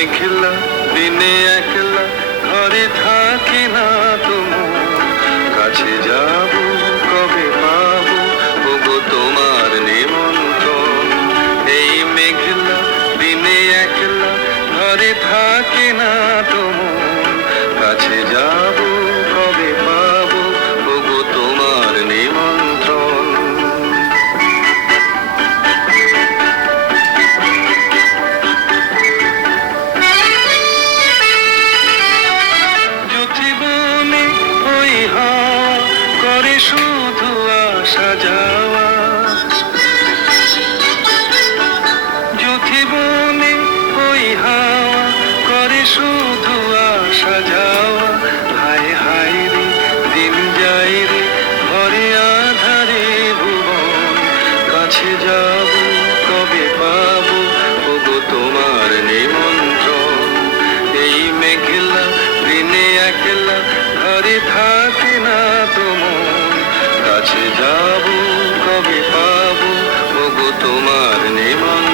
মেঘলা দিনে একলা ঘরে থাকি না তোমার কাছে যাব কবে পাবো ওগো তোমার নিমন্ত্রণ। এই মেঘলা দিনে একলা ঘরে থাকি না তোমার কাছে যাব কবে পাবো ওগো তোমার নিমন্ত্রণ। জীবনে ওই হাওয়া করে শুধু আসা যাওয়া, জীবনে ওই হাওয়া করে শুধু আসা যাওয়া। হায় হায় রে দিন যাই রে ঘরে আধারে ভুবন কাছে যাব কবে পাবো ওগো তোমার নিমন্ত্রণ। এই মেঘলা দিনে একলা ঘরে থাকে না তোমার কাছে যাব কবে পাবো ওগো তোমার নিমন্ত্রণ।